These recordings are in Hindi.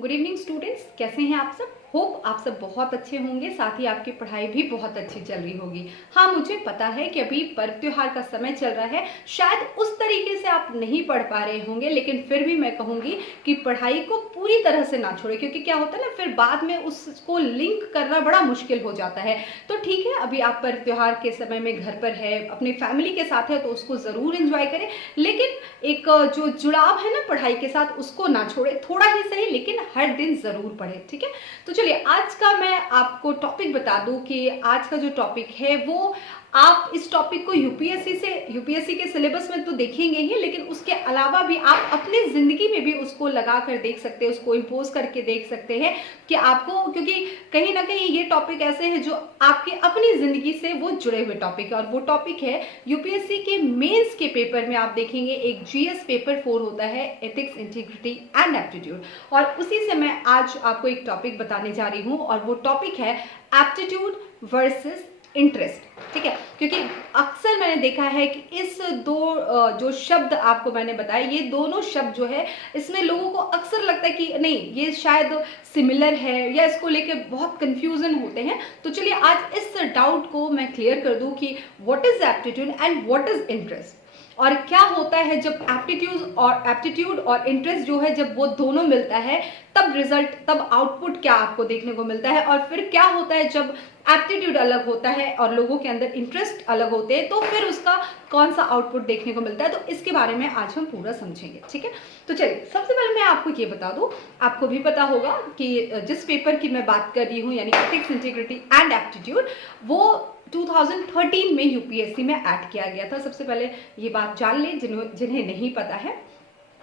गुड इवनिंग स्टूडेंट्स, कैसे हैं आप सब। होप आप सब बहुत अच्छे होंगे, साथ ही आपकी पढ़ाई भी बहुत अच्छी चल रही होगी। हाँ, मुझे पता है कि अभी पर्व त्योहार का समय चल रहा है, शायद उस तरीके से आप नहीं पढ़ पा रहे होंगे, लेकिन फिर भी मैं कहूँगी कि पढ़ाई को पूरी तरह से ना छोड़ें, क्योंकि क्या होता है ना, फिर बाद में उसको लिंक करना बड़ा मुश्किल हो जाता है। तो ठीक है, अभी आप पर्व त्योहार के समय में घर पर है, अपनी फैमिली के साथ है, तो उसको ज़रूर इंजॉय करें, लेकिन एक जो जुड़ाव है ना पढ़ाई के साथ, उसको ना छोड़े, थोड़ा ही सही लेकिन हर दिन ज़रूर पढ़े। ठीक है, तो चलिए आज का मैं आपको टॉपिक बता दूं कि आज का जो टॉपिक है वो आप इस टॉपिक को यूपीएससी के सिलेबस में तो देखेंगे ही, लेकिन उसके अलावा भी आप अपनी ज़िंदगी में भी उसको लगा कर देख सकते हैं, उसको इम्पोज करके देख सकते हैं कि आपको, क्योंकि कहीं ना कहीं ये टॉपिक ऐसे हैं जो आपकी अपनी ज़िंदगी से वो जुड़े हुए टॉपिक है। और वो टॉपिक है यूपीएससी के मेंस के पेपर में आप देखेंगे एक जीएस पेपर 4 होता है, एथिक्स, इंटीग्रिटी एंड एप्टीट्यूड। और उसी से मैं आज आपको एक टॉपिक बताने जा रही हूँ, और वो टॉपिक है एप्टीट्यूड वर्सेस इंटरेस्ट। ठीक है, क्योंकि अक्सर मैंने देखा है कि इस दो जो शब्द आपको मैंने बताए, ये दोनों शब्द जो है, इसमें लोगों को अक्सर लगता है कि नहीं, ये शायद सिमिलर है, या इसको लेके बहुत कंफ्यूजन होते हैं। तो चलिए आज इस डाउट को मैं क्लियर कर दूं कि what is aptitude and what is interest, और क्या होता है जब एप्टीट्यूड और इंटरेस्ट जो है, जब वो दोनों मिलता है, तब रिजल्ट, तब आउटपुट क्या आपको देखने को मिलता है। और फिर क्या होता है जब एप्टीट्यूड अलग होता है और लोगों के अंदर इंटरेस्ट अलग होते हैं, तो फिर उसका कौन सा आउटपुट देखने को मिलता है। तो इसके बारे में आज हम पूरा समझेंगे। ठीक है, तो चलिए सबसे पहले मैं आपको ये बता दूं, आपको भी पता होगा कि जिस पेपर की मैं बात कर रही हूँ, यानी एथिक्स, इंटीग्रिटी एंड एप्टीट्यूड, वो 2013 में यूपीएससी में ऐड किया गया था। सबसे पहले ये बात जान लें जिन्हें नहीं पता है।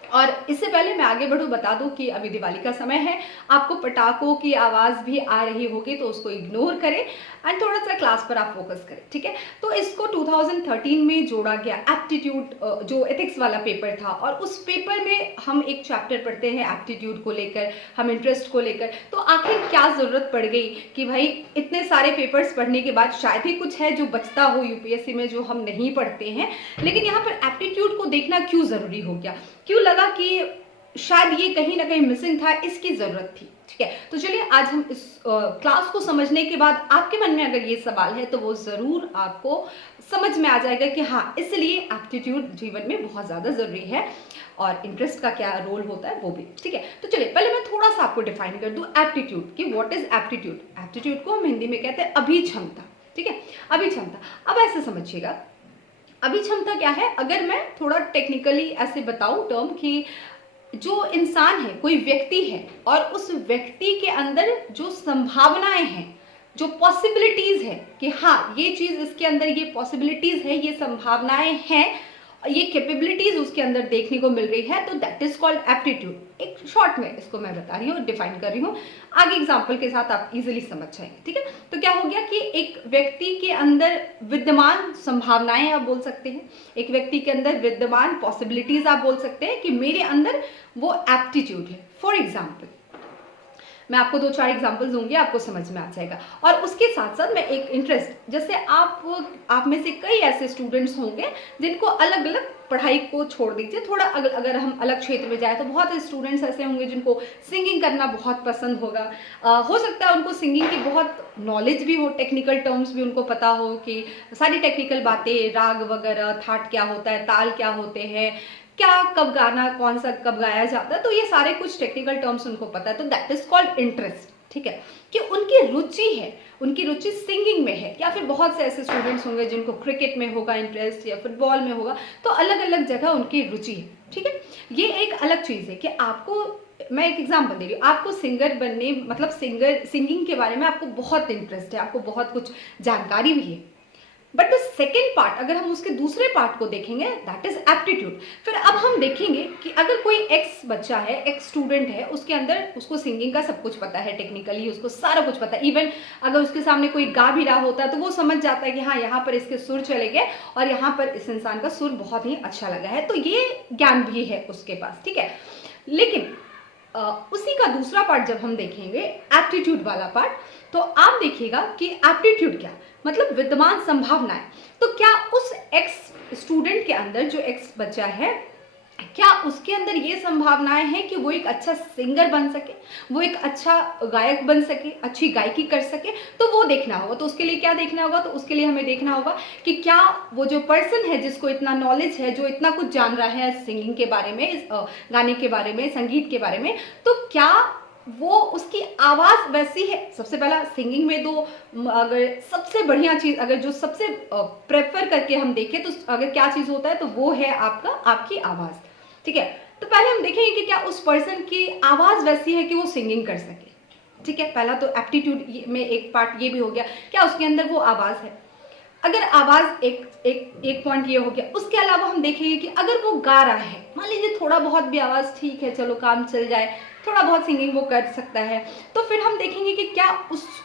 और इससे पहले मैं आगे बढ़ूँ, बता दूं कि अभी दिवाली का समय है, आपको पटाखों की आवाज़ भी आ रही होगी, तो उसको इग्नोर करें एंड थोड़ा सा क्लास पर आप फोकस करें। ठीक है, तो इसको 2013 में जोड़ा गया एप्टीट्यूड, जो एथिक्स वाला पेपर था, और उस पेपर में हम एक चैप्टर पढ़ते हैं एप्टीट्यूड को लेकर, हम इंटरेस्ट को लेकर। तो आखिर क्या ज़रूरत पड़ गई कि भाई इतने सारे पेपर्स पढ़ने के बाद शायद ही कुछ है जो बचता हो यूपीएससी में जो हम नहीं पढ़ते हैं, लेकिन यहाँ पर एप्टीट्यूड को देखना क्यों ज़रूरी हो गया, क्यों लगा कि शायद ये कहीं ना कहीं मिसिंग था, इसकी जरूरत थी। ठीक है, तो चलिए आज हम इस क्लास को समझने के बाद आपके मन में अगर ये सवाल है तो वो जरूर आपको समझ में आ जाएगा कि हाँ, इसलिए एप्टीट्यूड जीवन में बहुत ज्यादा जरूरी है, और इंटरेस्ट का क्या रोल होता है वो भी। ठीक है, तो चलिए पहले मैं थोड़ा सा आपको डिफाइन कर दूं एप्टीट्यूड कि व्हाट इज एप्टीट्यूड। एप्टीट्यूड को हम हिंदी में कहते हैं अभिक्षमता। ठीक है, अभिक्षमता। अब ऐसे समझिएगा, अभिक्षमता क्या है, अगर मैं थोड़ा टेक्निकली ऐसे बताऊं टर्म कि जो इंसान है, कोई व्यक्ति है, और उस व्यक्ति के अंदर जो संभावनाएं हैं, जो पॉसिबिलिटीज है कि हाँ ये चीज इसके अंदर, ये पॉसिबिलिटीज है, ये संभावनाएं हैं, ये कैपेबिलिटीज उसके अंदर देखने को मिल रही है, तो दैट इज कॉल्ड एप्टीट्यूड। एक शॉर्ट में इसको मैं बता रही हूँ, डिफाइन कर रही हूँ, आगे एग्जांपल के साथ आप इजीली समझ जाएंगे। ठीक है, तो क्या हो गया कि एक व्यक्ति के अंदर विद्यमान संभावनाएं आप बोल सकते हैं, एक व्यक्ति के अंदर विद्यमान पॉसिबिलिटीज आप बोल सकते हैं कि मेरे अंदर वो एप्टीट्यूड है। फॉर एग्जाम्पल मैं आपको 2-4 एग्जांपल्स दूंगी, आपको समझ में आ जाएगा। और उसके साथ साथ मैं एक इंटरेस्ट, जैसे आप में से कई ऐसे स्टूडेंट्स होंगे जिनको अलग अलग पढ़ाई को छोड़ दीजिए, थोड़ा अगर हम अलग क्षेत्र में जाए तो बहुत से स्टूडेंट्स ऐसे होंगे जिनको सिंगिंग करना बहुत पसंद होगा। हो सकता है उनको सिंगिंग की बहुत नॉलेज भी हो, टेक्निकल टर्म्स भी उनको पता हो कि सारी टेक्निकल बातें, राग वगैरह, थाट क्या होता है, ताल क्या होते हैं, क्या कब गाना कौन सा कब गाया जाता है, तो ये सारे कुछ टेक्निकल टर्म्स उनको पता है, तो दैट इज कॉल्ड इंटरेस्ट। ठीक है, कि उनकी रुचि है, उनकी रुचि सिंगिंग में है, या फिर बहुत से ऐसे स्टूडेंट्स होंगे जिनको क्रिकेट में होगा इंटरेस्ट, या फुटबॉल में होगा, तो अलग अलग जगह उनकी रुचि है। ठीक है, ये एक अलग चीज है कि आपको, मैं एक एग्जाम्पल दे रही हूँ, आपको सिंगर बनने, मतलब सिंगिंग के बारे में आपको बहुत इंटरेस्ट है, आपको बहुत कुछ जानकारी भी है, बट द सेकेंड पार्ट, अगर हम उसके दूसरे पार्ट को देखेंगे, दैट इज एप्टीट्यूड। फिर अब हम देखेंगे कि अगर कोई एक्स बच्चा है, एक्स स्टूडेंट है, उसके अंदर उसको सिंगिंग का सब कुछ पता है, टेक्निकली उसको सारा कुछ पता है, इवन अगर उसके सामने कोई गा भी रहा होता है तो वो समझ जाता है कि हाँ यहाँ पर इसके सुर चले गए और यहाँ पर इस इंसान का सुर बहुत ही अच्छा लगा है, तो ये ज्ञान भी है उसके पास। ठीक है, लेकिन उसी का दूसरा पार्ट जब हम देखेंगे, एप्टीट्यूड वाला पार्ट, तो आप देखिएगा कि एप्टीट्यूड क्या मतलब विद्यमान संभावनाएं। तो क्या उस एक्स स्टूडेंट के अंदर, जो एक्स बच्चा है, क्या उसके अंदर ये संभावनाएं हैं कि वो एक अच्छा सिंगर बन सके, वो एक अच्छा गायक बन सके, अच्छी गायकी कर सके? तो वो देखना होगा। तो उसके लिए क्या देखना होगा? तो उसके लिए हमें देखना होगा कि क्या वो जो पर्सन है जिसको इतना नॉलेज है, जो इतना कुछ जान रहा है सिंगिंग के बारे में, इस गाने के बारे में, संगीत के बारे में, तो क्या वो उसकी आवाज वैसी है? सबसे पहला सिंगिंग में तो अगर सबसे बढ़िया चीज, अगर जो सबसे प्रेफर करके हम देखें तो अगर क्या चीज होता है तो वो है आपकी आवाज। ठीक है, तो पहले हम देखेंगे कि क्या उस पर्सन की आवाज वैसी है कि वो सिंगिंग कर सके। ठीक है, पहला तो एप्टीट्यूड में एक पार्ट ये भी हो गया, क्या उसके अंदर वो आवाज है। अगर आवाज एक पॉइंट ये हो गया। उसके अलावा हम देखेंगे कि अगर वो गा रहा है, मान लीजिए थोड़ा बहुत भी आवाज ठीक है, चलो काम चल जाए, थोड़ा बहुत सिंगिंग वो कर सकता है, तो फिर हम देखेंगे कि क्या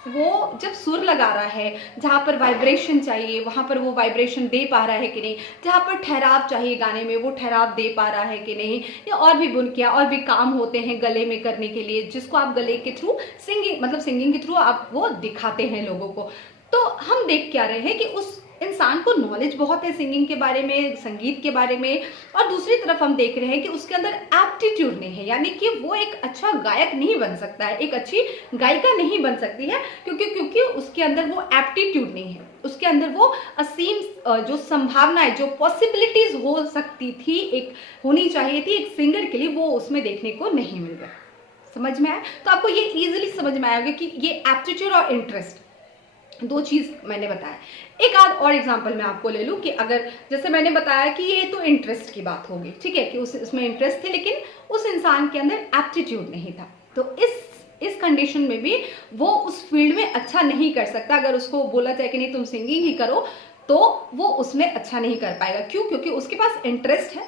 वो जब सुर लगा रहा है, जहाँ पर वाइब्रेशन चाहिए वहां पर वो वाइब्रेशन दे पा रहा है कि नहीं, जहाँ पर ठहराव चाहिए गाने में वो ठहराव दे पा रहा है कि नहीं, या और भी बुनकियाँ और भी काम होते हैं गले में करने के लिए, जिसको आप गले के थ्रू सिंगिंग के थ्रू आप वो दिखाते हैं लोगों को। तो हम देख क्या रहे हैं कि उस इंसान को नॉलेज बहुत है सिंगिंग के बारे में, संगीत के बारे में, और दूसरी तरफ हम देख रहे हैं कि उसके अंदर एप्टीट्यूड नहीं है, यानी कि वो एक अच्छा गायक नहीं बन सकता है, एक अच्छी गायिका नहीं बन सकती है, क्योंकि उसके अंदर वो एप्टीट्यूड नहीं है, उसके अंदर वो असीम जो संभावनाएं, जो पॉसिबिलिटीज हो सकती थी, एक होनी चाहिए थी एक सिंगर के लिए, वो उसमें देखने को नहीं मिल रहा। समझ में आया? तो आपको ये इजीली समझ में आएगा कि ये एप्टीट्यूड और इंटरेस्ट दो चीज मैंने बताया। एक आध और एग्जांपल मैं आपको ले लूं कि अगर जैसे मैंने बताया कि ये तो इंटरेस्ट की बात होगी, ठीक है, कि उसमें इंटरेस्ट थे लेकिन उस इंसान के अंदर एप्टीट्यूड नहीं था, तो इस कंडीशन में भी वो उस फील्ड में अच्छा नहीं कर सकता। अगर उसको बोला जाए कि नहीं तुम सिंगिंग ही करो, तो वो उसमें अच्छा नहीं कर पाएगा। क्यों? क्योंकि उसके पास इंटरेस्ट है,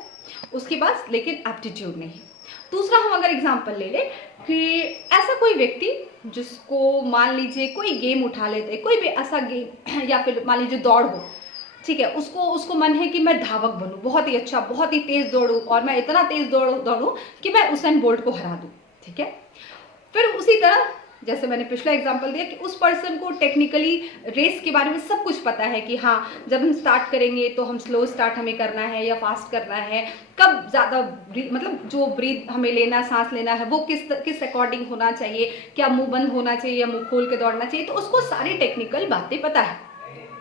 उसके पास लेकिन एप्टीट्यूड नहीं है। दूसरा हम अगर एग्जांपल ले लें कि ऐसा कोई व्यक्ति जिसको मान लीजिए कोई गेम उठा लेते, कोई भी ऐसा गेम या फिर मान लीजिए दौड़ हो, ठीक है, उसको मन है कि मैं धावक बनूं, बहुत ही अच्छा, बहुत ही तेज दौड़ूं, और मैं इतना तेज दौड़ूं कि मैं उसेन बोल्ट को हरा दूं। ठीक है, फिर उसी तरह जैसे मैंने पिछला एग्जांपल दिया कि उस पर्सन को टेक्निकली रेस के बारे में सब कुछ पता है कि हाँ जब हम स्टार्ट करेंगे तो हम स्लो स्टार्ट हमें करना है या फास्ट करना है, कब ज़्यादा मतलब जो ब्रीथ हमें लेना, सांस लेना है वो किस अकॉर्डिंग होना चाहिए, क्या मुंह बंद होना चाहिए या मुंह खोल के दौड़ना चाहिए, तो उसको सारी टेक्निकल बातें पता है।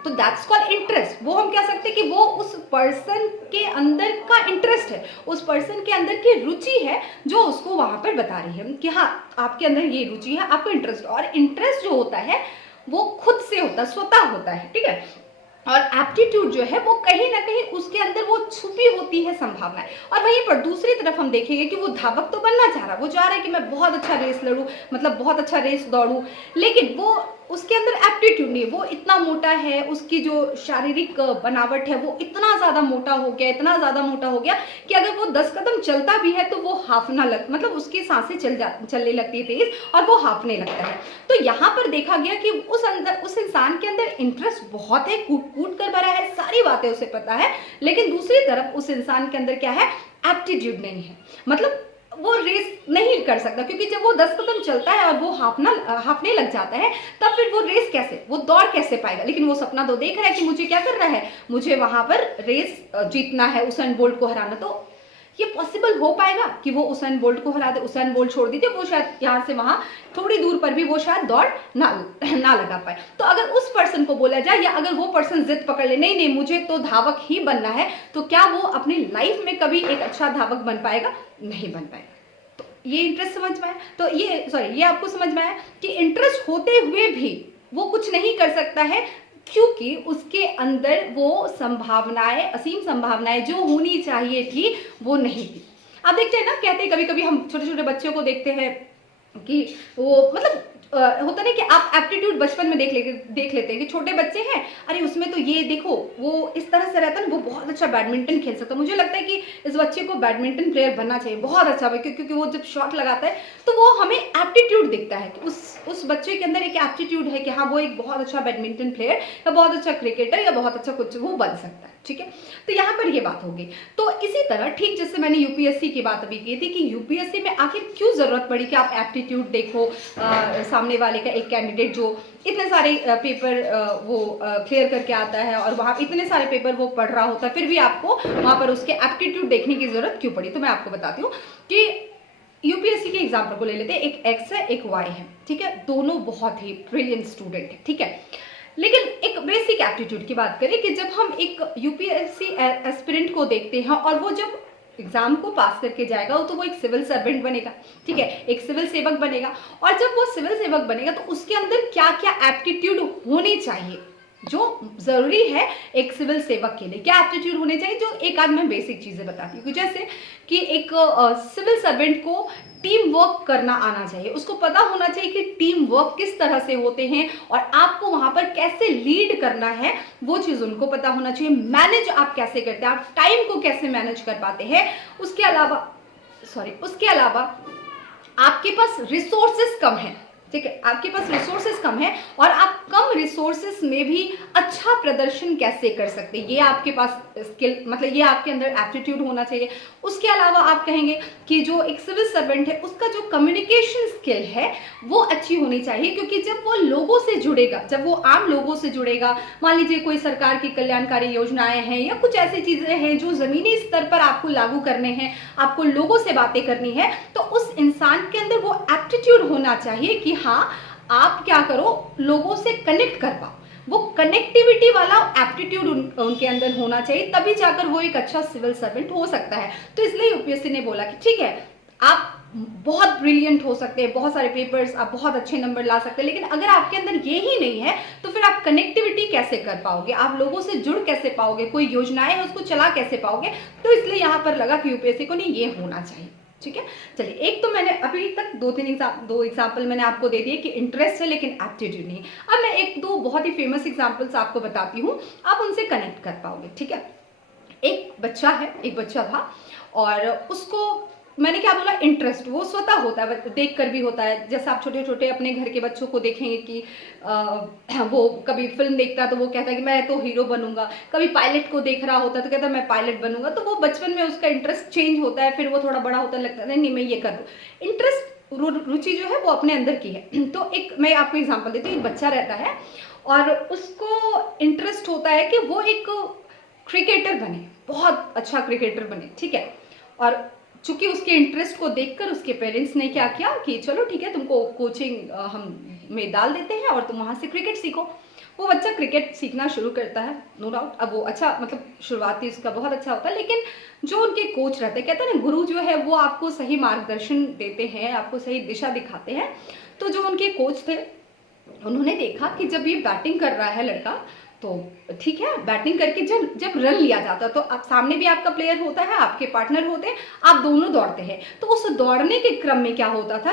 तो दैट्स कॉल्ड इंटरेस्ट। वो हम कह सकते हैं कि वो उस पर्सन के अंदर का इंटरेस्ट है, उस पर्सन के अंदर की रुचि है जो उसको वहां पर बता रही है कि हाँ आपके अंदर ये रुचि है, आपको इंटरेस्ट। और इंटरेस्ट जो होता है वो खुद से होता है, स्वतः होता है। ठीक है, और एप्टीट्यूड जो है वो कहीं ना कहीं उसके अंदर वो छुपी होती है संभावनाएं। और वहीं पर दूसरी तरफ हम देखेंगे कि वो धावक तो बनना चाह रहा है, वो चाह रहा है कि मैं बहुत अच्छा रेस लड़ूं, मतलब बहुत अच्छा रेस दौड़ूं, लेकिन वो उसके अंदर एप्टीट्यूड नहीं, वो इतना मोटा है, उसकी जो शारीरिक बनावट है वो इतना ज्यादा मोटा हो गया, इतना ज्यादा मोटा हो गया कि अगर वो 10 कदम चलता भी है तो वो हाफना मतलब उसकी सांसें चलने लगती है तेज और वो हाफने लगता है। तो यहाँ पर देखा गया कि उस इंसान के अंदर इंटरेस्ट बहुत है, कूट कूट कर भरा है, सारी बातें उसे पता है, लेकिन दूसरी तरफ उस इंसान के अंदर क्या है, एप्टीट्यूड नहीं है, मतलब वो रेस नहीं कर सकता, क्योंकि जब वो 10 कदम चलता है और वो हाफने लग जाता है तब फिर वो रेस कैसे, वो दौड़ कैसे पाएगा। लेकिन वो सपना तो देख रहा है कि मुझे क्या करना है, मुझे वहां पर रेस जीतना है, उसेन बोल्ट को हराना। तो ये पॉसिबल हो पाएगा कि वो उसेन बोल्ट को हरा दे? उसेन बोल्ट छोड़ दीजिए, वो शायद यहाँ से वहां थोड़ी दूर पर भी वो शायद दौड़ ना लगा पाए। तो अगर उस पर्सन को बोला जाए या अगर वो पर्सन जिद पकड़ ले, नहीं नहीं मुझे तो धावक ही बनना है, तो क्या वो अपनी लाइफ में कभी एक अच्छा धावक बन पाएगा? नहीं बन पाएगा। तो ये इंटरेस्ट समझ में आया? तो ये आपको समझ में आया कि इंटरेस्ट होते हुए भी वो कुछ नहीं कर सकता है, क्योंकि उसके अंदर वो संभावनाएं, असीम संभावनाएं जो होनी चाहिए थी वो नहीं थी। आप देखते हैं ना, कहते हैं कभी कभी हम छोटे छोटे बच्चों को देखते हैं कि वो मतलब होता नहीं कि आप एप्टीट्यूड बचपन में देख लेते हैं कि छोटे बच्चे हैं, अरे उसमें तो ये देखो वो इस तरह से रहता है, वो बहुत अच्छा बैडमिंटन खेल सकता है, मुझे लगता है कि इस बच्चे को बैडमिंटन प्लेयर बनना चाहिए, बहुत अच्छा भाई, क्योंकि वो जब शॉट लगाता है तो वो हमें एप्टीट्यूड दिखता है कि उस बच्चे के अंदर एक एप्टीट्यूड है कि हाँ वो एक बहुत अच्छा बैडमिंटन प्लेयर या बहुत अच्छा क्रिकेटर या बहुत अच्छा कुछ वो बन सकता है। ठीक है। तो यहाँ पर ये बात होगी। तो इसी तरह ठीक जैसे मैंने यूपीएससी की बात अभी की थी कि यूपीएससी में आखिर क्यों जरूरत पड़ी कि आप एप्टीट्यूड देखो, सामने वाले का एक कैंडिडेट जो इतने सारे पेपर वो क्लियर करके आता है और वहाँ इतने सारे पेपर वो पढ़ रहा होता है, फिर भी आपको वहाँ पर उसके एप्टीट्यूड देखने की जरूरत क्यों पड़ी। तो मैं आपको बताती हूँ कि यूपीएससी के एग्जाम्पल को ले लेते हैं, एक एक्स है एक वाई है, ठीक है, दोनों बहुत ही ब्रिलियंट स्टूडेंट है, ठीक है। लेकिन एक बेसिक एप्टीट्यूड की बात करें कि जब हम एक यूपीएससी एस्पिरेंट को देखते हैं और वो जब एग्जाम को पास करके जाएगा तो वो एक सिविल सर्वेंट बनेगा, ठीक है, एक सिविल सेवक बनेगा। और जब वो सिविल सेवक बनेगा तो उसके अंदर क्या क्या एप्टीट्यूड होने चाहिए जो जरूरी है एक सिविल सेवक के लिए, क्या एप्टीट्यूड होने चाहिए, जो एक आध मैं बेसिक चीजें बताती हूँ। जैसे कि एक सिविल सर्वेंट को टीम वर्क करना आना चाहिए, उसको पता होना चाहिए कि टीम वर्क किस तरह से होते हैं और आपको वहां पर कैसे लीड करना है, वो चीज उनको पता होना चाहिए। मैनेज आप कैसे करते हैं, आप टाइम को कैसे मैनेज कर पाते हैं। उसके अलावा आपके पास रिसोर्सेस कम है, ठीक है, आपके पास रिसोर्सेस कम है और आप कम रिसोर्सेस में भी अच्छा प्रदर्शन कैसे कर सकते हैं, ये आपके पास स्किल, मतलब ये आपके अंदर एप्टीट्यूड होना चाहिए। उसके अलावा आप कहेंगे कि जो एक सिविल सर्वेंट है उसका जो कम्युनिकेशन स्किल है वो अच्छी होनी चाहिए, क्योंकि जब वो लोगों से जुड़ेगा, जब वो आम लोगों से जुड़ेगा, मान लीजिए कोई सरकार की कल्याणकारी योजनाएं हैं या कुछ ऐसी चीजें हैं जो जमीनी स्तर पर आपको लागू करने हैं, आपको लोगों से बातें करनी है, तो उस इंसान के अंदर वो एप्टीट्यूड होना चाहिए कि हाँ आप क्या करो, लोगों से कनेक्ट कर पाओ, वो कनेक्टिविटी वाला एप्टीट्यूड उनके अंदर होना चाहिए, तभी जाकर वो एक अच्छा सिविल सर्वेंट हो सकता है। तो इसलिए यूपीएससी ने बोला कि ठीक है आप बहुत ब्रिलियंट हो सकते हैं, बहुत सारे पेपर्स आप बहुत अच्छे नंबर ला सकते हैं, लेकिन अगर आपके अंदर ये ही नहीं है तो फिर आप कनेक्टिविटी कैसे कर पाओगे, आप लोगों से जुड़ कैसे पाओगे, कोई योजनाएं है उसको चला कैसे पाओगे। तो इसलिए यहाँ पर लगा कि यूपीएससी को नहीं ये होना चाहिए, ठीक है। चलिए, एक तो मैंने अभी तक दो एग्जाम्पल मैंने आपको दे दिए कि इंटरेस्ट है लेकिन एप्टीट्यूड नहीं। अब मैं एक दो बहुत ही फेमस एग्जाम्पल्स आपको बताती हूँ, आप उनसे कनेक्ट कर पाओगे, ठीक है। एक बच्चा था और उसको मैंने क्या बोला, इंटरेस्ट वो स्वतः होता है, देख कर भी होता है। जैसे आप छोटे छोटे अपने घर के बच्चों को देखेंगे कि वो कभी फिल्म देखता है तो वो कहता है कि मैं तो हीरो बनूंगा, कभी पायलट को देख रहा होता है तो कहता है मैं पायलट बनूंगा। तो वो बचपन में उसका इंटरेस्ट चेंज होता है, फिर वो थोड़ा बड़ा होता है लगता है नहीं मैं ये कर दूँ। इंटरेस्ट रुचि जो है वो अपने अंदर की है। तो एक मैं आपको एग्जाम्पल देती हूँ, एक बच्चा रहता है और उसको इंटरेस्ट होता है कि वो एक क्रिकेटर बने, बहुत अच्छा क्रिकेटर बने, ठीक है। और चूंकि उसके इंटरेस्ट को देखकर उसके पेरेंट्स ने क्या किया कि चलो ठीक है तुमको कोचिंग हम में डाल देते हैं और तुम वहां से क्रिकेट सीखो। वो बच्चा क्रिकेट सीखना शुरू करता है, नो डाउट। अब वो अच्छा, मतलब शुरुआती उसका बहुत अच्छा होता है, लेकिन जो उनके कोच रहते हैं, कहते हैं ना गुरु जो है वो आपको सही मार्गदर्शन देते हैं, आपको सही दिशा दिखाते हैं। तो जो उनके कोच थे उन्होंने देखा कि जब ये बैटिंग कर रहा है लड़का, तो ठीक है बैटिंग करके जब रन लिया जाता है तो आप सामने भी आपका प्लेयर होता है, आपके पार्टनर होते हैं, आप दोनों दौड़ते हैं। तो उस दौड़ने के क्रम में क्या होता था,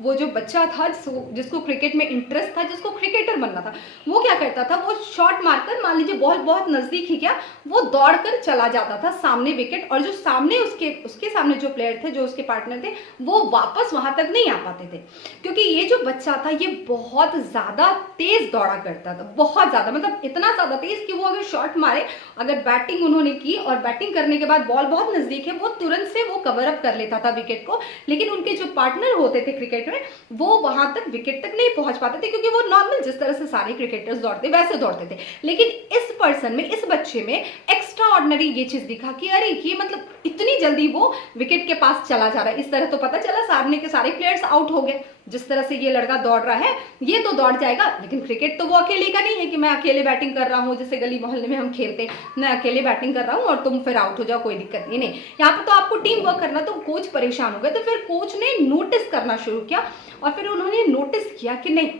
वो जो बच्चा था जिसको क्रिकेट में इंटरेस्ट था, जिसको क्रिकेटर बनना था, वो क्या करता था, वो शॉट मारकर, मान लीजिए बॉल बहुत नजदीक ही क्या, वो दौड़कर चला जाता था सामने विकेट, और जो सामने उसके सामने जो प्लेयर थे, जो उसके पार्टनर थे, वो वापस वहां तक नहीं आ पाते थे, क्योंकि ये जो बच्चा था ये बहुत ज्यादा तेज दौड़ा करता था, बहुत ज्यादा, मतलब इतना ज्यादा तेज कि वो अगर शॉट मारे, अगर बैटिंग उन्होंने की और बैटिंग करने के बाद बॉल बहुत नजदीक है, वो तुरंत से वो कवर अप कर लेता था विकेट को। लेकिन उनके जो पार्टनर होते थे क्रिकेट में, वो वहां तक विकेट तक नहीं पहुंच पाते थे, क्योंकि वो नॉर्मल जिस तरह से सारे क्रिकेटर्स दौड़ते वैसे दौड़ते थे। लेकिन इस पर्सन में, इस बच्चे में एक्स्ट्रा ऑर्डिनरी ये चीज दिखा कि अरे ये मतलब इतनी जल्दी वो विकेट के पास चला जा रहा है। इस तरह तो पता चला सामने के सारे प्लेयर्स आउट हो गए, जिस तरह से ये लड़का दौड़ रहा है ये तो दौड़ जाएगा, लेकिन क्रिकेट तो वो अकेले का नहीं है कि मैं अकेले बैटिंग कर रहा हूँ, जैसे गली मोहल्ले में हम खेलते हैं, मैं अकेले बैटिंग कर रहा हूँ और तुम फिर आउट हो जाओ, कोई दिक्कत नहीं। यहाँ पर तो आपको टीम वर्क करना। तो कोच परेशान हो गए, तो फिर कोच ने नोटिस करना शुरू किया और फिर उन्होंने नोटिस किया कि नहीं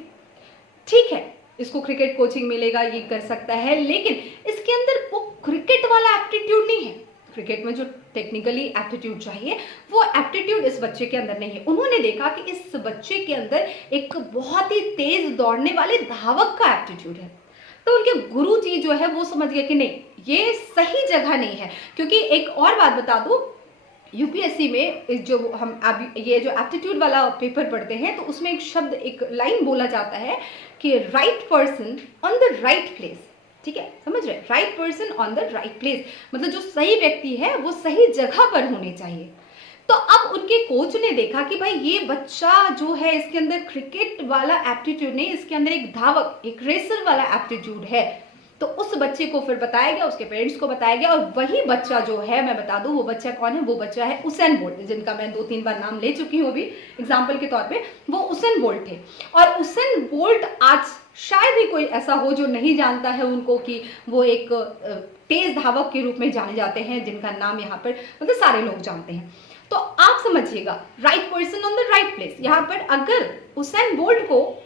ठीक है इसको क्रिकेट कोचिंग मिलेगा, ये कर सकता है, लेकिन इसके अंदर वो क्रिकेट वाला एप्टीट्यूड नहीं है। क्रिकेट में जो टेक्निकली एप्टीट्यूड चाहिए वो एप्टीट्यूड इस बच्चे के अंदर नहीं है। उन्होंने देखा कि इस बच्चे के अंदर एक बहुत ही तेज दौड़ने वाले धावक का एप्टीट्यूड है। तो उनके गुरु जी जो है वो समझ गए कि नहीं ये सही जगह नहीं है। क्योंकि एक और बात बता दूं, यूपीएससी में जो हम अब ये जो एप्टीट्यूड वाला पेपर पढ़ते हैं तो उसमें एक शब्द, एक लाइन बोला जाता है कि right person on the right place, ठीक है, समझ रहे, right person on the right place, मतलब जो सही व्यक्ति है वो सही जगह पर होने चाहिए। तो अब उनके कोच ने देखा कि भाई ये बच्चा जो है इसके अंदर क्रिकेट वाला एप्टीट्यूड नहीं, इसके अंदर एक धावक, एक रेसर वाला एप्टीट्यूड है। तो उस बच्चे को फिर बताया गया, उसके पेरेंट्स को बताया गया, और वही बच्चा जो है, मैं बता दूं वो बच्चा कौन है, वो बच्चा है उसेन बोल्ट, जिनका मैं 2-3 बार नाम ले चुकी हूँ अभी एग्जाम्पल के तौर पे। वो उसेन बोल्ट थे, और उसेन बोल्ट आज शायद ही कोई ऐसा हो जो नहीं जानता है उनको, कि वो एक तेज धावक के रूप में जाने जाते हैं, जिनका नाम यहाँ पर मतलब सारे लोग जानते हैं। तो आप समझिएगा, right person on the right place. यहाँ पर अगर उसेन बोल्ट को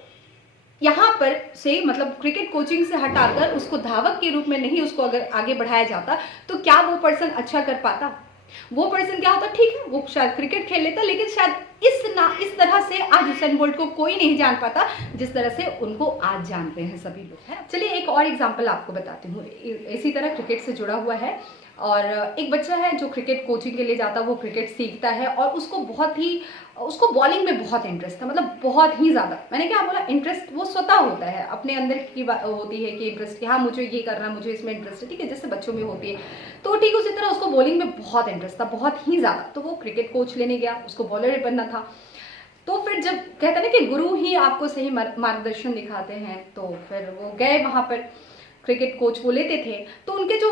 यहाँ पर से मतलब क्रिकेट कोचिंग से हटाकर उसको धावक के रूप में नहीं उसको अगर आगे बढ़ाया जाता, तो क्या वो पर्सन अच्छा कर पाता? वो पर्सन क्या होता, ठीक है वो शायद क्रिकेट खेल लेता, लेकिन शायद इस तरह से आज उसेन बोल्ट को कोई नहीं जान पाता जिस तरह से उनको आज जानते हैं सभी लोग, है। चलिए एक और एग्जांपल आपको बताती हूँ, इसी तरह क्रिकेट से जुड़ा हुआ है। और एक बच्चा है जो क्रिकेट कोचिंग के लिए जाता है, वो क्रिकेट सीखता है, और उसको बॉलिंग में बहुत इंटरेस्ट था, मतलब बहुत ही ज़्यादा। मैंने क्या बोला, इंटरेस्ट वो स्वतः होता है, अपने अंदर की होती है कि इंटरेस्ट, कि हाँ मुझे ये करना, मुझे इसमें इंटरेस्ट है, ठीक है, जैसे बच्चों में होती है। तो ठीक उसी तरह उसको बॉलिंग में बहुत इंटरेस्ट था, बहुत ही ज़्यादा। तो वो क्रिकेट कोच लेने गया, उसको बॉलर बनना था। तो फिर जब कहते हैं ना कि गुरु ही आपको सही मार्गदर्शन दिखाते हैं, तो फिर वो गए वहाँ पर, क्रिकेट कोच वो लेते थे। तो उनके जो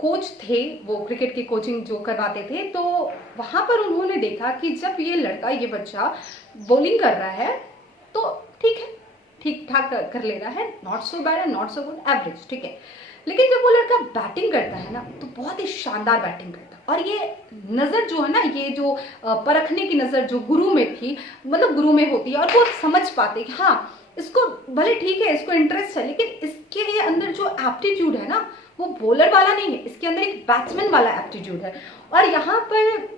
कोच थे, वो क्रिकेट की कोचिंग जो करवाते थे, तो वहाँ पर उन्होंने देखा कि जब ये लड़का, ये बच्चा बॉलिंग कर रहा है तो ठीक है, ठीक ठाक कर ले रहा है, not so bad and not so good, average, ठीक है। लेकिन जब वो लड़का बैटिंग करता है ना, तो बहुत ही शानदार बैटिंग करता है। और ये नज़र जो है ना, ये जो परखने की नज़र जो गुरु में थी, मतलब गुरु में होती है, और वो समझ पाते कि हाँ इसको भले ठीक है, इसको इंटरेस्ट है, लेकिन इसके अंदर जो एप्टीट्यूड है ना, वो बॉलर वाला नहीं है, इसके अंदर एक बैट्समैन वाला एप्टीट्यूड है। और यहाँ पर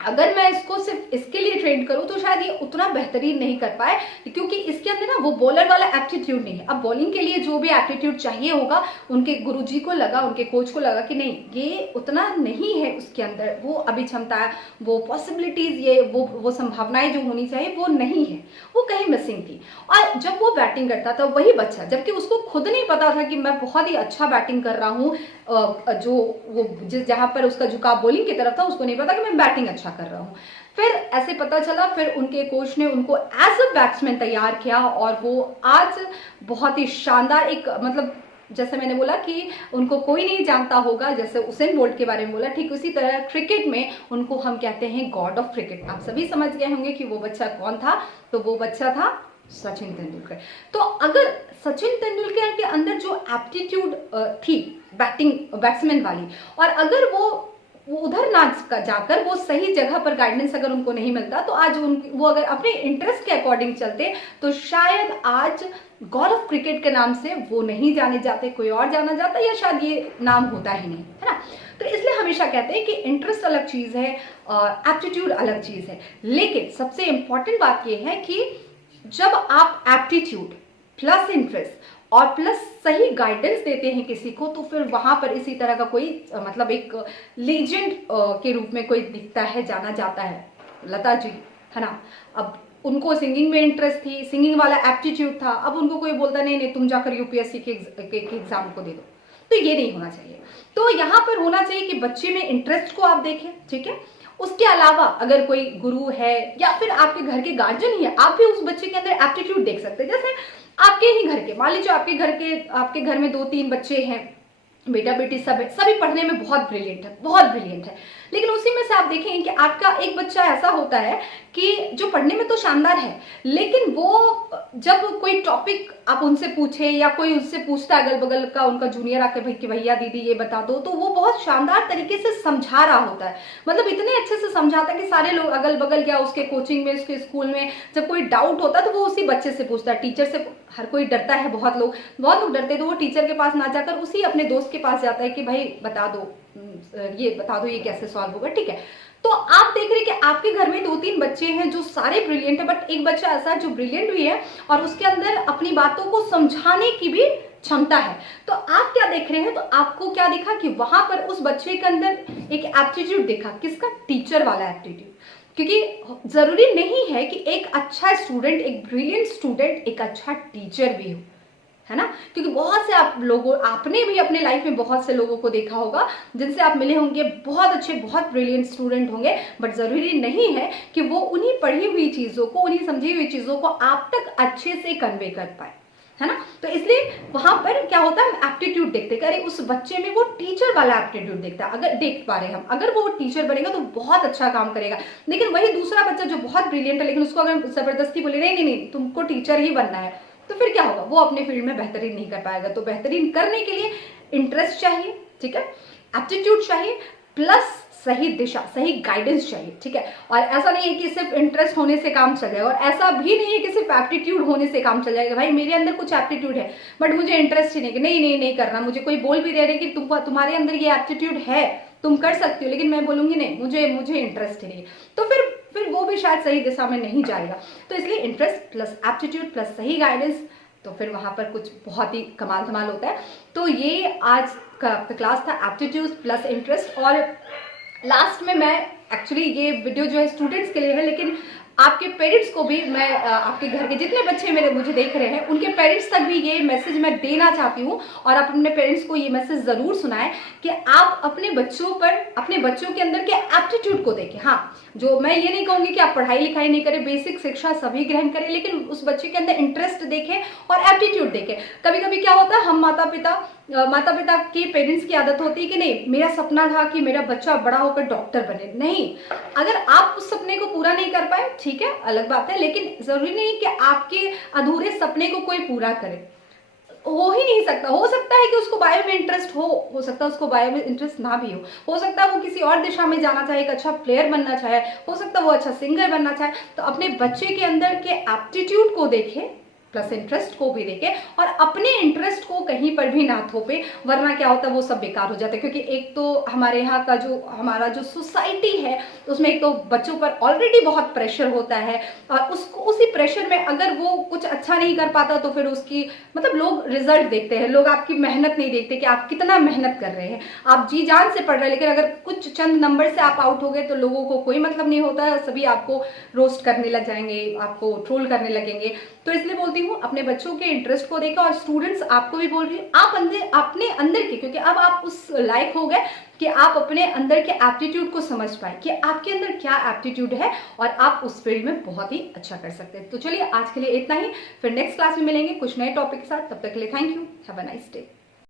अगर मैं इसको सिर्फ इसके लिए ट्रेन करूं तो शायद ये उतना बेहतरीन नहीं कर पाए, क्योंकि इसके अंदर ना वो बॉलर वाला एप्टीट्यूड नहीं है। अब बॉलिंग के लिए जो भी एप्टीट्यूड चाहिए होगा, उनके गुरुजी को लगा, उनके कोच को लगा कि नहीं ये उतना नहीं है उसके अंदर, वो अभी क्षमता, वो पॉसिबिलिटीज, ये वो संभावनाएं जो होनी चाहिए वो नहीं है, वो कहीं मिसिंग थी। और जब वो बैटिंग करता था वही बच्चा, जबकि उसको खुद नहीं पता था कि मैं बहुत ही अच्छा बैटिंग कर रहा हूँ, जो वो जहाँ पर उसका झुकाव बॉलिंग की तरफ था, उसको नहीं पता कि मैं बैटिंग अच्छा कर रहा हूँ। फिर ऐसे पता चला, फिर उनके कोच ने उनको एज अ बैट्समैन तैयार किया, और वो आज बहुत ही शानदार एक, मतलब जैसे मैंने बोला कि उनको कोई नहीं जानता होगा, जैसे उसेन बोल्ट के बारे में बोला, ठीक उसी तरह क्रिकेट में उनको हम कहते हैं गॉड ऑफ क्रिकेट। आप सभी समझ गए होंगे कि वो बच्चा कौन था, तो वो बच्चा था सचिन तेंदुलकर। तो अगर सचिन तेंदुलकर के अंदर जो एप्टीट्यूड थी बैट्समैन वाली, और अगर वो उधर ना जाकर वो सही जगह पर गाइडेंस अगर उनको नहीं मिलता, तो आज वो अगर अपने इंटरेस्ट के अकॉर्डिंग चलते, तो शायद आज गॉड ऑफ क्रिकेट के नाम से वो नहीं जाने जाते, कोई और जाना जाता, या शायद ये नाम होता ही नहीं, है ना। तो इसलिए हमेशा कहते हैं कि इंटरेस्ट अलग चीज़ है और एप्टीट्यूड अलग चीज़ है। लेकिन सबसे इंपॉर्टेंट बात यह है कि जब आप एप्टीट्यूड प्लस इंटरेस्ट और प्लस सही गाइडेंस देते हैं किसी को, तो फिर वहां पर इसी तरह का कोई मतलब एक लीजेंड के रूप में कोई दिखता है, जाना जाता है, लता जी, है ना। अब उनको सिंगिंग में इंटरेस्ट थी, सिंगिंग वाला एप्टीट्यूड था, अब उनको कोई बोलता नहीं नहीं तुम जाकर यूपीएससी के एग्जाम को दे दो, तो ये नहीं होना चाहिए। तो यहाँ पर होना चाहिए कि बच्चे में इंटरेस्ट को आप देखें, ठीक है। उसके अलावा अगर कोई गुरु है या फिर आपके घर के गार्जियन ही है, आप भी उस बच्चे के अंदर एप्टीट्यूड देख सकते हैं। जैसे आपके ही घर के, मान लीजिए आपके घर में 2-3 बच्चे हैं, बेटा बेटी सब है, सभी पढ़ने में बहुत ब्रिलियंट है, लेकिन उसी में से आप देखेंगे कि आपका एक बच्चा ऐसा होता है कि जो पढ़ने में तो शानदार है, लेकिन वो जब कोई टॉपिक आप उनसे पूछे या कोई उससे पूछता है अगल बगल का उनका जूनियर आकर भाई कि भैया दीदी ये बता दो, तो वो बहुत शानदार तरीके से समझा रहा होता है, मतलब इतने अच्छे से समझाता है कि सारे लोग अगल बगल या उसके कोचिंग में, उसके स्कूल में जब कोई डाउट होता है तो वो उसी बच्चे से पूछता है। टीचर से हर कोई डरता है, बहुत लोग डरते, तो वो टीचर के पास ना जाकर उसी अपने दोस्त के पास जाता है कि भाई बता दो ये कैसे सॉल्व होगा, ठीक है। तो आप देख रहे हैं कि आपके घर में 2-3 बच्चे हैं जो सारे ब्रिलियंट है, बट एक बच्चा ऐसा है जो ब्रिलियंट भी है और उसके अंदर अपनी बातों को समझाने की भी क्षमता है। तो आप क्या देख रहे हैं, तो आपको क्या दिखा कि वहां पर उस बच्चे के अंदर एक एप्टीट्यूड देखा, किसका, टीचर वाला एप्टीट्यूड। क्योंकि जरूरी नहीं है कि एक अच्छा स्टूडेंट, एक ब्रिलियंट स्टूडेंट एक अच्छा टीचर भी हो, है ना, क्योंकि बहुत से आप लोगों, आपने भी अपने लाइफ में बहुत से लोगों को देखा होगा जिनसे आप मिले होंगे, बहुत अच्छे बहुत ब्रिलियंट स्टूडेंट होंगे, बट ज़रूरी नहीं है कि वो उन्हीं पढ़ी हुई चीज़ों को, उन्हीं समझी हुई चीज़ों को आप तक अच्छे से कन्वे कर पाए, है ना। तो इसलिए वहां पर क्या होता है, हम एप्टीट्यूड देखते हैं, अरे उस बच्चे में वो टीचर वाला एप्टीट्यूड देखता है, अगर देख पा रहे हैं हम, अगर वो टीचर बनेगा तो बहुत अच्छा काम करेगा। लेकिन वही दूसरा बच्चा जो बहुत ब्रिलियंट है, लेकिन उसको अगर जबरदस्ती बोले नहीं नहीं नहीं तुमको टीचर ही बनना है, तो फिर क्या होगा, वो अपने फील्ड में बेहतरीन नहीं कर पाएगा। तो बेहतरीन करने के लिए इंटरेस्ट चाहिए, ठीक है, एप्टीट्यूड चाहिए, प्लस सही दिशा, सही गाइडेंस चाहिए, ठीक है। और ऐसा नहीं है कि सिर्फ इंटरेस्ट होने से काम चल जाएगा, और ऐसा भी नहीं है कि सिर्फ एप्टीट्यूड होने से काम चल जाएगा। भाई मेरे अंदर कुछ एप्टीट्यूड है बट मुझे इंटरेस्ट ही नहीं, कि नहीं नहीं नहीं करना, मुझे कोई बोल भी रहे हैं कि तुम्हारे अंदर ये एप्टीट्यूड है, तुम कर सकती हो, लेकिन मैं बोलूंगी नहीं, मुझे इंटरेस्ट ही नहीं, तो फिर वो भी शायद सही दिशा में नहीं जाएगा। तो इसलिए इंटरेस्ट प्लस एप्टीट्यूड प्लस सही गाइडेंस, तो फिर वहां पर कुछ बहुत ही कमाल धमाल होता है। तो ये आज का क्लास था एप्टीट्यूड प्लस इंटरेस्ट। और लास्ट में मैं एक्चुअली ये वीडियो जो है स्टूडेंट्स के लिए है, लेकिन आपके पेरेंट्स को भी मैं, आपके घर के जितने बच्चे मेरे मुझे देख रहे हैं उनके पेरेंट्स तक भी ये मैसेज मैं देना चाहती हूँ, और आप अपने पेरेंट्स को ये मैसेज ज़रूर सुनाएं कि आप अपने बच्चों पर, अपने बच्चों के अंदर के एप्टीट्यूड को देखें। हाँ, जो मैं ये नहीं कहूँगी कि आप पढ़ाई लिखाई नहीं करें, बेसिक शिक्षा सभी ग्रहण करें, लेकिन उस बच्चे के अंदर इंटरेस्ट देखें और एप्टीट्यूड देखें। कभी कभी क्या होता है, हम माता पिता के पेरेंट्स की आदत होती है कि नहीं, मेरा सपना था कि मेरा बच्चा बड़ा होकर डॉक्टर बने। नहीं, अगर आप उस सपने को पूरा नहीं कर पाए, ठीक है, अलग बात है, लेकिन जरूरी नहीं कि आपके अधूरे सपने को कोई पूरा करे, हो ही नहीं सकता। हो सकता है कि उसको बायो में इंटरेस्ट हो सकता है उसको बायो में इंटरेस्ट ना भी हो सकता है वो किसी और दिशा में जाना चाहे, एक अच्छा प्लेयर बनना चाहे, हो सकता है वो अच्छा सिंगर बनना चाहे। तो अपने बच्चे के अंदर के एप्टीट्यूड को देखें, प्लस इंटरेस्ट को भी देखे, और अपने इंटरेस्ट को कहीं पर भी ना थोपे, वरना क्या होता है वो सब बेकार हो जाता है। क्योंकि एक तो हमारे यहाँ का जो हमारा जो सोसाइटी है उसमें एक तो बच्चों पर ऑलरेडी बहुत प्रेशर होता है, और उसको उसी प्रेशर में अगर वो कुछ अच्छा नहीं कर पाता तो फिर उसकी मतलब लोग रिजल्ट देखते हैं, लोग आपकी मेहनत नहीं देखते कि आप कितना मेहनत कर रहे हैं, आप जी जान से पढ़ रहे हैं, लेकिन अगर कुछ चंद नंबर से आप आउट हो गए तो लोगों को कोई मतलब नहीं होता है, सभी आपको रोस्ट करने लग जाएंगे, आपको ट्रोल करने लगेंगे। तो इसलिए बोलती हूँ अपने बच्चों के इंटरेस्ट को देखा, और स्टूडेंट्स आपको भी बोल रही हूँ, आप अपने अंदर के, क्योंकि अब आप उस लायक हो गए कि आप अपने अंदर के एप्टीट्यूड को समझ पाए कि आपके अंदर क्या एप्टीट्यूड है, और आप उस फील्ड में बहुत ही अच्छा कर सकते हैं। तो चलिए आज के लिए इतना ही, फिर नेक्स्ट क्लास में मिलेंगे कुछ नए टॉपिक के साथ। तब तक के लिए thank you, have a nice day.